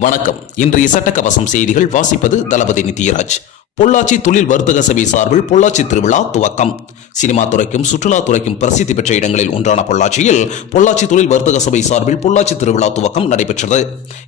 வணக்கம். இன்றைய சட்டக்கவசம் செய்திகள் வாசிப்பது தளபதி நித்யராஜ். பொள்ளாச்சி தொழில் வர்த்தக சபை சார்பில் பொள்ளாச்சி திருவிழா துவக்கம். சினிமா துறைக்கும் சுற்றுலா துறைக்கும் பிரசித்தி பெற்ற இடங்களில் ஒன்றான பொள்ளாச்சியில் பொள்ளாச்சி தொழில் வர்த்தக சபை சார்பில் பொள்ளாச்சி திருவிழா துவக்கம் நடைபெற்றது.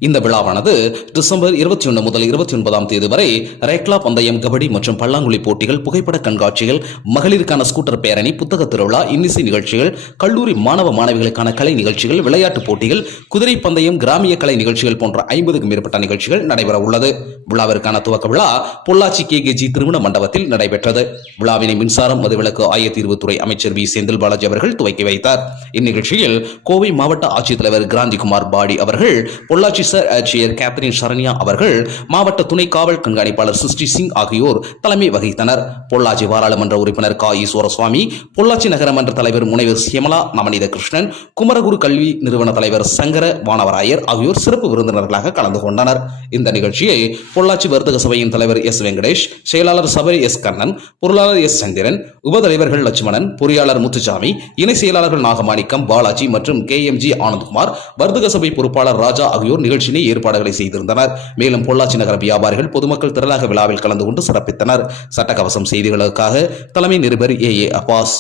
இந்த விழாவானது டிசம்பர் இருபத்தி ஒன்று முதல் இருபத்தி ஒன்பதாம் தேதி வரை ரேக்லா பந்தயம் கபடி மற்றும் பல்லாங்குழி போட்டிகள் புகைப்பட கண்காட்சிகள் மகளிருக்கான ஸ்கூட்டர் பேரணி புத்தக திருவிழா இன்னிசை நிகழ்ச்சிகள் கல்லூரி மாணவ மாணவிகளுக்கான கலை நிகழ்ச்சிகள் விளையாட்டுப் போட்டிகள் குதிரை பந்தயம் கிராமிய கலை நிகழ்ச்சிகள் போன்ற ஐம்பதுக்கும் மேற்பட்ட நிகழ்ச்சிகள் நடைபெற உள்ளது விழாவிற்கான துவக்க விழா பொள்ளாச்சி கே கேகேஜி திருமண மண்டபத்தில் நடைபெற்றது. விழாவினை மின்சாரம் மதுவிலக்கு ஆயத்தீர்வுத்துறை அமைச்சர் வி. செந்தில் பாலாஜி அவர்கள் துவக்கி வைத்தார். இந்நிகழ்ச்சியில் கோவை மாவட்ட ஆட்சித்தலைவர் கிராந்திகுமார் பாடி அவர்கள் பொள்ளாச்சி சார் ஆட்சியர் கேத்ரின் சரண்யா அவர்கள் மாவட்ட துணை காவல் கண்காணிப்பாளர் சிருஷ்டி சிங் ஆகியோர் தலைமை வகித்தனர். பொள்ளாச்சி பாராளுமன்ற உறுப்பினர் கா. ஈஸ்வரசுவாமி பொள்ளாச்சி நகரமன்ற தலைவர் முனைவர் சியமலா நவநீத கிருஷ்ணன் குமரகுரு கல்வி நிறுவன தலைவர் சங்கர வானவராயர் ஆகியோர் சிறப்பு விருந்தினர்களாக கலந்து கொண்டனர். இந்த நிகழ்ச்சியை பொள்ளாச்சி வர்த்தக சபையின் தலைவர் எஸ். வெங்கடேஷ் செயலாளர் சபரி எஸ் கண்ணன் பொருளாளர் எஸ் சந்திரன் உபதலைவர்கள் லட்சுமணன் பொறியாளர் முத்துசாமி இணை செயலாளர்கள் நாகமாணிக்கம் பாலாஜி மற்றும் கே எம் ஜி ஆனந்த்குமார் வர்த்தக சபை பொறுப்பாளர் ராஜா ஆகியோர் நிகழ்ச்சியினை ஏற்பாடுகளை செய்திருந்தனர். மேலும் பொள்ளாச்சி நகர வியாபாரிகள் பொதுமக்கள் திரளாக விழாவில் கலந்து கொண்டு சிறப்பித்தனர். சட்டக்கவசம் செய்திகளுக்காக தலைமை நிருபர் ஏ ஏ அப்பாஸ்.